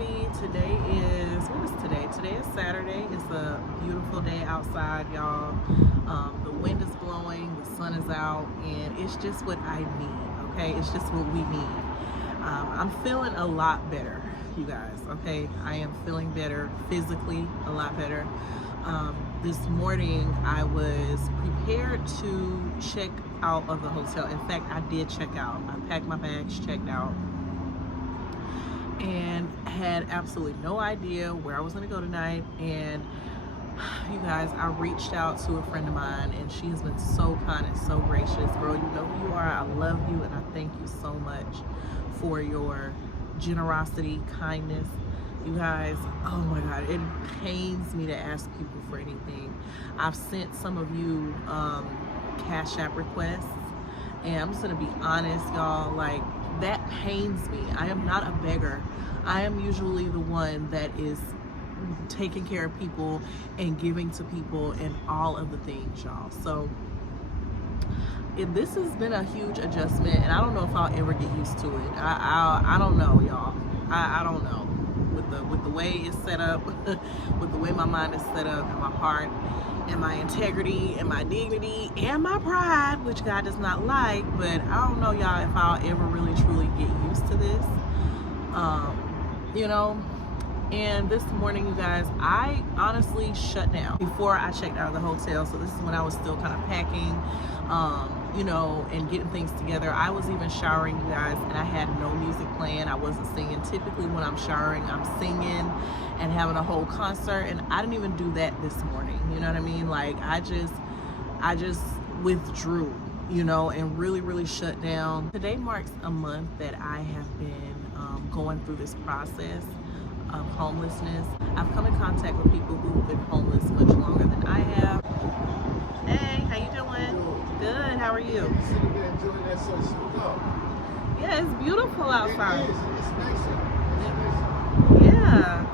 happy. Today is, what is today? Today is Saturday. It's a beautiful day outside, y'all. The wind is blowing, the sun is out, and it's just what I need, okay? It's just what we need. I'm feeling a lot better, you guys, okay? I am feeling better physically, a lot better. This morning I was prepared to check out of the hotel. In fact, I did check out. I packed my bags, checked out, and had absolutely no idea where I was going to go tonight. And you guys, I reached out to a friend of mine, and she has been so kind and so gracious. Girl, you know who you are. I love you, and I thank you so much for your generosity, kindness. You guys, oh my God, it pains me to ask people for anything. I've sent some of you Cash App requests, and I'm just gonna be honest, y'all, like, that pains me. I am not a beggar. I am usually the one that is taking care of people and giving to people and all of the things, y'all. So this has been a huge adjustment, and I don't know if I'll ever get used to it. I don't know, y'all. I don't know. With the way it's set up, with the way my mind is set up, and my heart, and my integrity, and my dignity, and my pride, which God does not like. But I don't know, y'all, if I'll ever really truly get used to this. You know. And this morning, you guys, I honestly shut down before I checked out of the hotel. So this is when I was still kind of packing, you know, and getting things together. I was even showering, you guys, and I had no music playing. I wasn't singing. Typically when I'm showering, I'm singing and having a whole concert, and I didn't even do that this morning. You know what I mean? Like, I just withdrew, you know, and really shut down. Today marks a month that I have been going through this process of homelessness. I've come in contact with people who've been homeless much longer than I have. Hey, how you doing? Good, how are you? Yeah, it's beautiful outside. It is. It's nice. Yeah.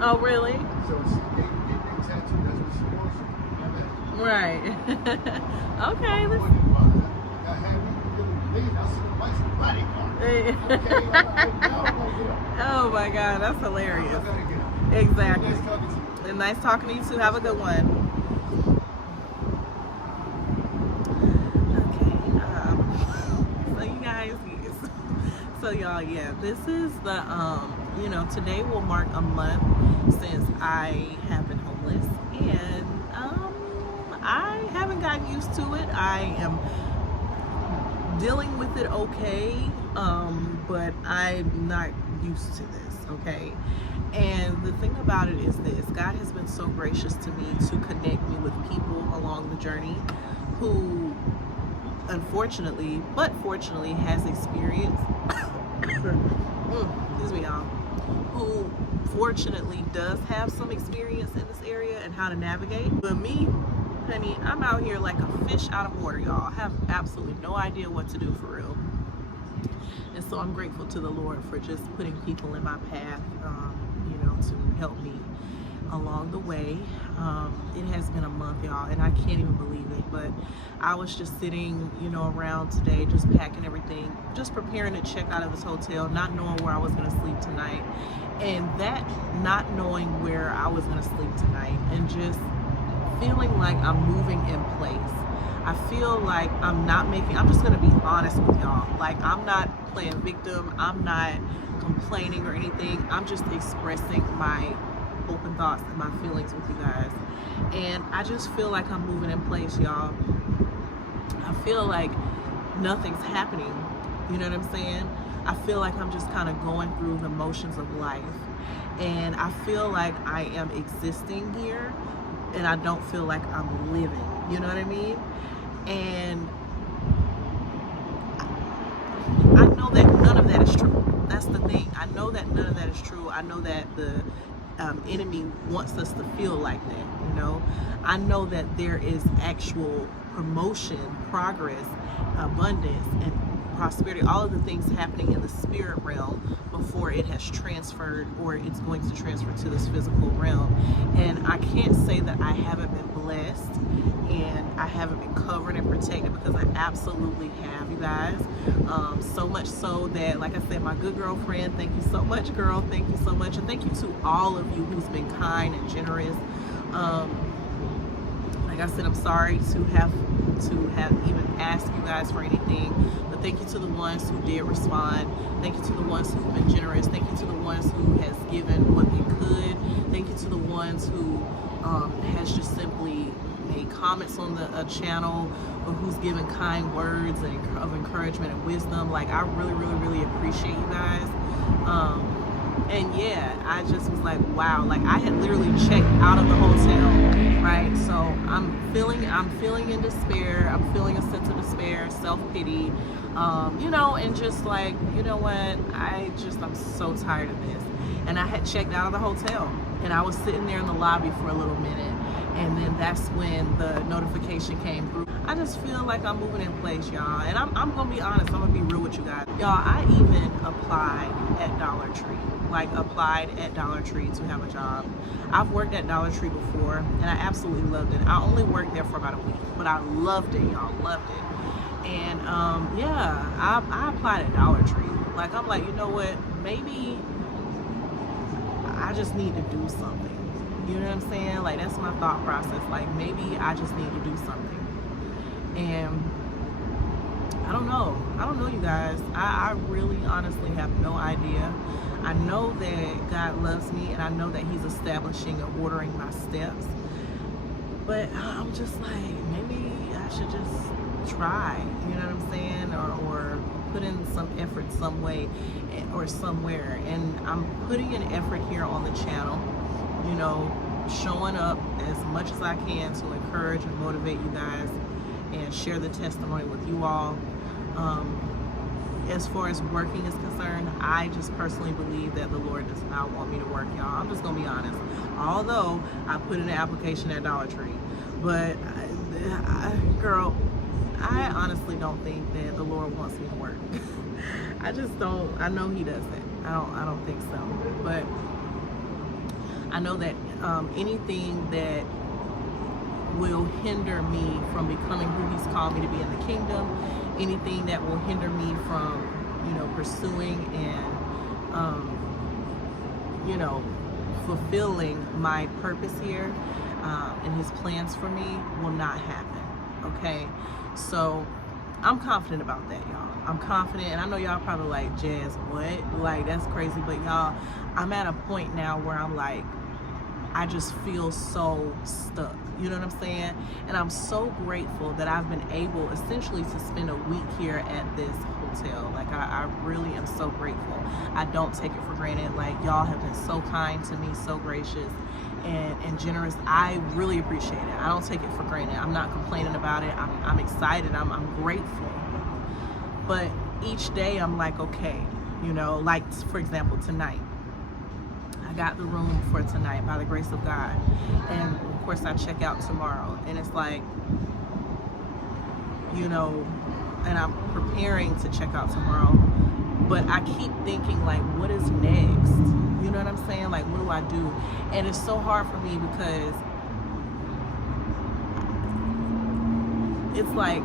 Oh, really? So they tattooed, that's what she wants. Right. Okay. Oh my God, that's hilarious. Exactly. And nice talking to you too. Have a good one. Okay. So you guys, so y'all, yeah, this is the you know, today will mark a month since I have been homeless, and I haven't gotten used to it. I am dealing with it okay, but I'm not used to this, okay? And the thing about it is this: God has been so gracious to me to connect me with people along the journey who unfortunately, but fortunately, has experienced excuse me, y'all, who fortunately does have some experience in this area and how to navigate. But me, honey, I'm out here like a fish out of water, y'all. I have absolutely no idea what to do for real. And so I'm grateful to the Lord for just putting people in my path, you know, to help me along the way. It has been a month, y'all, and I can't even believe it. But I was just sitting, you know, around today, just packing everything, just preparing to check out of this hotel, not knowing where I was going to sleep tonight. And that not knowing where I was going to sleep tonight, and just feeling like I'm moving in place. I feel like I'm just gonna be honest with y'all. Like, I'm not playing victim. I'm not complaining or anything. I'm just expressing my open thoughts and my feelings with you guys. And I just feel like I'm moving in place, y'all. I feel like nothing's happening. You know what I'm saying? I feel like I'm just kind of going through the motions of life. And I feel like I am existing here, and I don't feel like I'm living, you know what I mean? And I know that none of that is true. That's the thing. I know that none of that is true. I know that the enemy wants us to feel like that, you know? I know that there is actual promotion, progress, abundance, and prosperity, all of the things happening in the spirit realm before it has transferred, or it's going to transfer to this physical realm. And I can't say that I haven't been blessed and I haven't been covered and protected, because I absolutely have, you guys. So much so that, like I said, my good girlfriend, thank you so much, girl, thank you so much. And thank you to all of you who's been kind and generous. Like I said, I'm sorry to have even asked you guys for anything, but thank you to the ones who did respond. Thank you to the ones who've been generous. Thank you to the ones who has given what they could. Thank you to the ones who has just simply made comments on the channel, or who's given kind words of encouragement and wisdom. Like, I really, really, really appreciate you guys. And yeah, I just was like, wow, like I had literally checked out of the hotel, right? So I'm feeling in despair. I'm feeling a sense of despair, self-pity, you know, and just like, you know what, I'm so tired of this. And I had checked out of the hotel, and I was sitting there in the lobby for a little minute, and then that's when the notification came through. I just feel like I'm moving in place, y'all. And I'm gonna be honest, I'm gonna be real with you guys. Y'all, I even applied at Dollar Tree. Like, applied at Dollar Tree to have a job. I've worked at Dollar Tree before, and I absolutely loved it. I only worked there for about a week, but I loved it, y'all, loved it. And yeah, I applied at Dollar Tree. Like, I'm like, you know what, maybe I just need to do something. You know what I'm saying? Like, that's my thought process. Like, maybe I just need to do something. And I don't know, you guys. I really honestly have no idea. I know that God loves me, and I know that He's establishing and ordering my steps. But I'm just like, maybe I should just try, you know what I'm saying? Or put in some effort some way or somewhere. And I'm putting an effort here on the channel, you know, showing up as much as I can to encourage and motivate you guys and share the testimony with you all. As far as working is concerned, I just personally believe that the Lord does not want me to work, y'all. I'm just gonna be honest. Although I put in an application at Dollar Tree, but girl, I honestly don't think that the Lord wants me to work. I just don't. I know He doesn't. I don't think so. But I know that anything that will hinder me from becoming who He's called me to be in the kingdom, anything that will hinder me from, you know, pursuing and, you know, fulfilling my purpose here and His plans for me will not happen, okay? So I'm confident about that, y'all. I'm confident, and I know y'all probably like, Jazz, what? Like, that's crazy, but y'all, I'm at a point now where I'm like, I just feel so stuck, you know what I'm saying? And I'm so grateful that I've been able essentially to spend a week here at this hotel. Like, I really am so grateful. I don't take it for granted. Like, y'all have been so kind to me, so gracious and generous. I really appreciate it. I don't take it for granted. I'm not complaining about it. I'm excited. I'm grateful. But each day I'm like, okay, you know, like, for example, tonight. I got the room for tonight by the grace of God, and of course I check out tomorrow, and it's like, you know, and I'm preparing to check out tomorrow, but I keep thinking, like, what is next? You know what I'm saying? Like, what do I do? And it's so hard for me because it's like,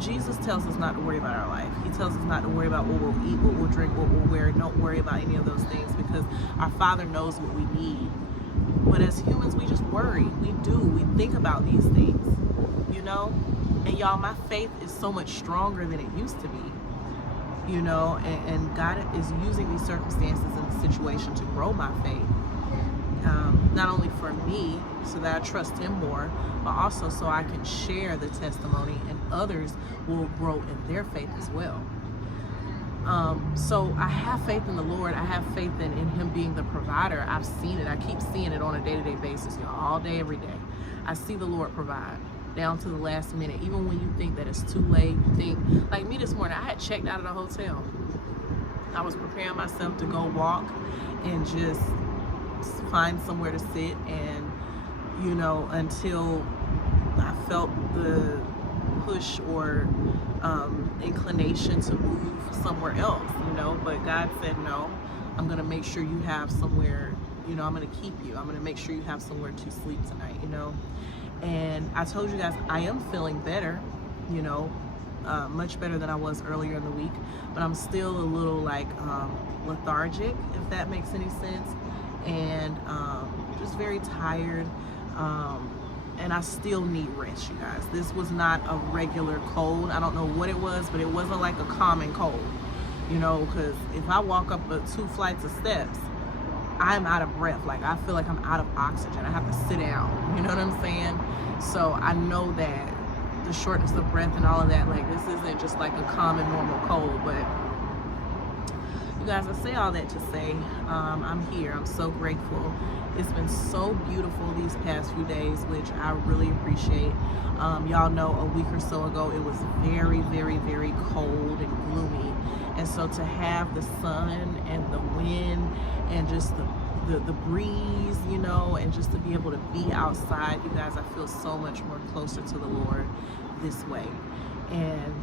Jesus tells us not to worry about our life. He tells us not to worry about what we'll eat, what we'll drink, what we'll wear. Don't worry about any of those things, because our Father knows what we need. But as humans, we just worry. We do. We think about these things, you know? And y'all, my faith is so much stronger than it used to be, you know? And God is using these circumstances and the situation to grow my faith. Not only for me, so that I trust Him more, but also so I can share the testimony and others will grow in their faith as well. So I have faith in the Lord. I have faith in Him being the provider. I've seen it. I keep seeing it on a day-to-day basis, y'all, all day, every day. I see the Lord provide down to the last minute. Even when you think that it's too late, you think, like me this morning, I had checked out of the hotel. I was preparing myself to go walk and just find somewhere to sit, and you know, until I felt the push or inclination to move somewhere else, you know, but God said, no, I'm going to make sure you have somewhere, you know, I'm going to keep you. I'm going to make sure you have somewhere to sleep tonight, you know. And I told you guys, I am feeling better, you know, much better than I was earlier in the week, but I'm still a little like lethargic, if that makes any sense, and just very tired, and I still need rest, you guys. This was not a regular cold. I don't know what it was, but it wasn't like a common cold, you know, because if I walk up 2 flights of steps, I'm out of breath. Like, I feel like I'm out of oxygen. I have to sit down, you know what I'm saying? So I know that the shortness of breath and all of that, like, this isn't just like a common normal cold. But you guys, I say all that to say, I'm here. I'm so grateful. It's been so beautiful these past few days, which I really appreciate. Y'all know a week or so ago it was very, very, very cold and gloomy, and so to have the sun and the wind and just the breeze, you know, and just to be able to be outside, you guys, I feel so much more closer to the Lord this way. And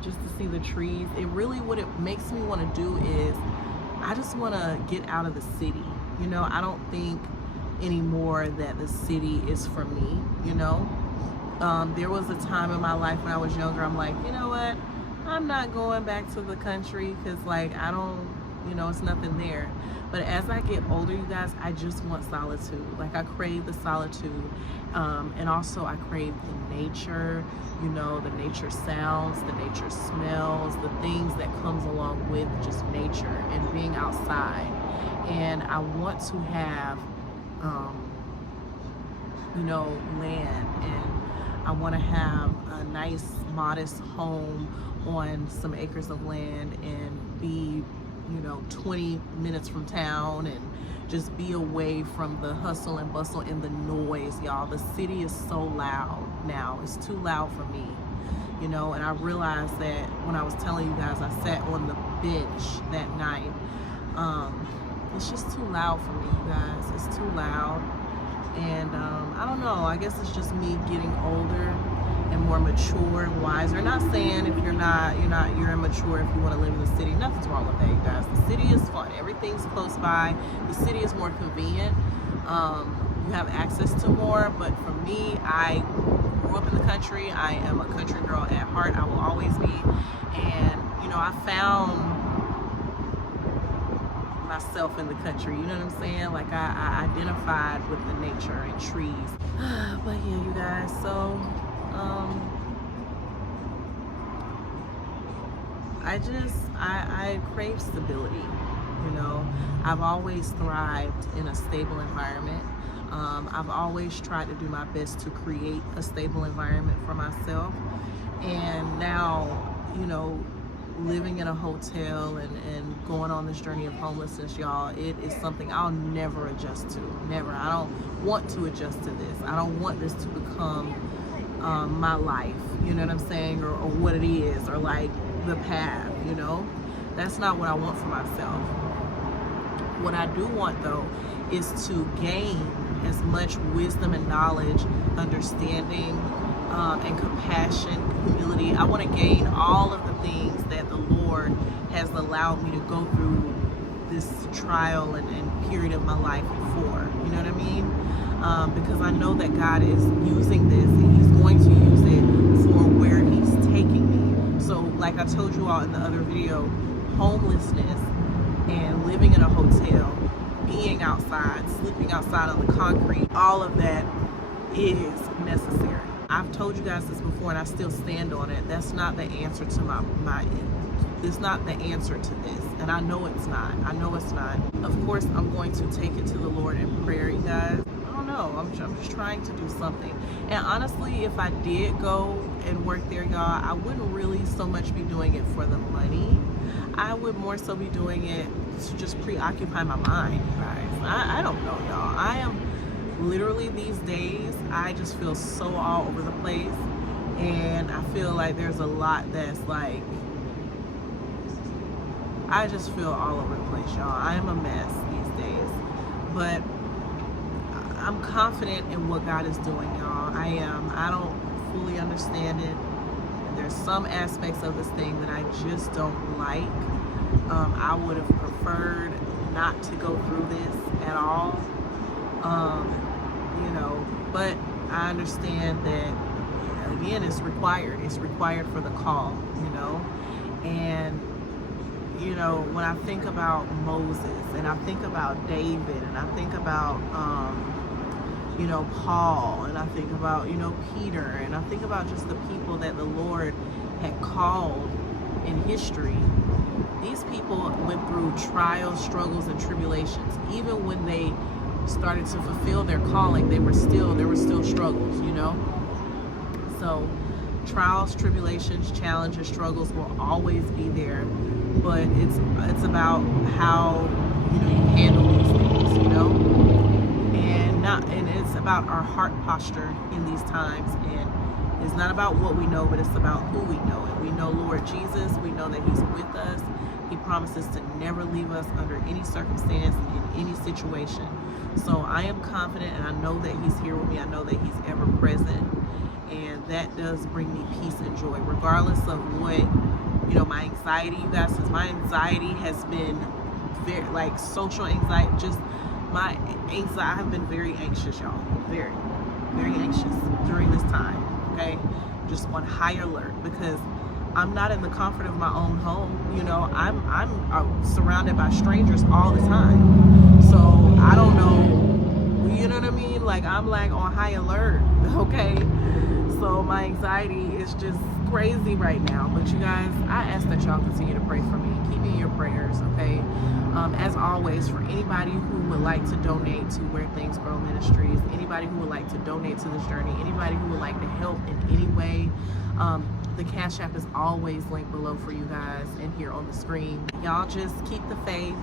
just to see the trees, it really, what it makes me want to do is I just want to get out of the city. You know, I don't think anymore that the city is for me, you know. There was a time in my life when I was younger, I'm like, you know what, I'm not going back to the country because, like, I don't, you know, it's nothing there. But as I get older, you guys, I just want solitude. Like, I crave the solitude, and also I crave the nature, you know, the nature sounds, the nature smells, the things that comes along with just nature and being outside. And I want to have, you know, land, and I want to have a nice, modest home on some acres of land and be, you know, 20 minutes from town and just be away from the hustle and bustle and the noise, y'all. The city is so loud now. It's too loud for me, you know. And I realized that when I was telling you guys, I sat on the bench that night. It's just too loud for me, you guys. It's too loud. And I don't know, I guess it's just me getting older and more mature and wiser. Not saying if you're immature if you want to live in the city. Nothing's wrong with that, you guys. The city is fun. Everything's close by. The city is more convenient. You have access to more. But for me, I grew up in the country. I am a country girl at heart. I will always be. And, you know, I found myself in the country, you know what I'm saying? Like, I identified with the nature and trees. But yeah, you guys, so I crave stability, you know. I've always thrived in a stable environment. I've always tried to do my best to create a stable environment for myself. And now, you know, living in a hotel and going on this journey of homelessness, y'all, it is something I'll never adjust to. Never. I don't want to adjust to this. I don't want this to become my life, you know what I'm saying, or what it is, or like the path, you know. That's not what I want for myself. What I do want, though, is to gain as much wisdom and knowledge, understanding, and compassion, humility. I want to gain all of the things that the Lord has allowed me to go through this trial and period of my life for. You know what I mean? Because I know that God is using this, and He's going to use it for where He's taking me. So, like I told you all in the other video, homelessness and living in a hotel, being outside, sleeping outside on the concrete, all of that is necessary. I've told you guys this before, and I still stand on it. That's not the answer to it's not the answer to this, and I know it's not. I know it's not. Of course, I'm going to take it to the Lord in prayer, you guys. I don't know. I'm just trying to do something. And honestly, if I did go and work there, y'all, I wouldn't really so much be doing it for the money. I would more so be doing it to just preoccupy my mind, you guys. I don't know, y'all. I am literally, these days, I just feel so all over the place, and I feel like there's a lot that's like, I just feel all over the place, y'all. I am a mess these days, but I'm confident in what God is doing, y'all. I am. I don't fully understand it, and There's some aspects of this thing that I just don't like. I would have preferred not to go through this at all. But I understand that, again, it's required. It's required for the call, and when I think about Moses, and I think about David, and I think about Paul, and I think about Peter, and I think about just the people that the Lord had called in history. These people went through trials, struggles, and tribulations. Even when they started to fulfill their calling, there were still struggles, So trials, tribulations, challenges, struggles will always be there, but it's about how you handle these things, and it's about our heart posture in these times. And it's not about what we know, but it's about who we know. And we know Lord Jesus. We know that He's with us. He promises to never leave us under any circumstance, in any situation. So I am confident, and I know that He's here with me. I know that He's ever present, and that does bring me peace and joy, regardless of what my anxiety, you guys. Since my anxiety has been very, like, social anxiety, just my anxiety. I have been very anxious, y'all. Very, very anxious during this time. Okay, just on high alert, because I'm not in the comfort of my own home. I'm surrounded by strangers all the time. So I don't know, you know what I mean? Like, I'm like on high alert, okay? So my anxiety is just crazy right now. But you guys, I ask that y'all continue to pray for me. Keep me in your prayers, okay? As always, for anybody who would like to donate to Where Things Grow Ministries, anybody who would like to donate to this journey, anybody who would like to help in any way, the Cash App is always linked below for you guys and here on the screen. Y'all just keep the faith.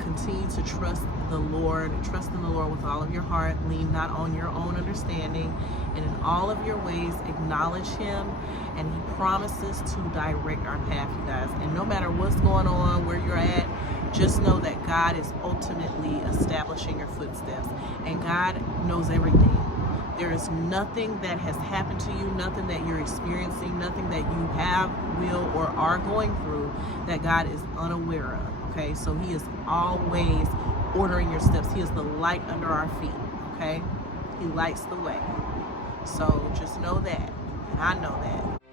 Continue to trust the Lord. Trust in the Lord with all of your heart. Lean not on your own understanding. And in all of your ways, acknowledge Him. And He promises to direct our path, you guys. And no matter what's going on, where you're at, just know that God is ultimately establishing your footsteps. And God knows everything. There is nothing that has happened to you, nothing that you're experiencing, nothing that you have, will, or are going through that God is unaware of, okay? So He is always ordering your steps. He is the light under our feet, okay? He lights the way. So just know that, and I know that.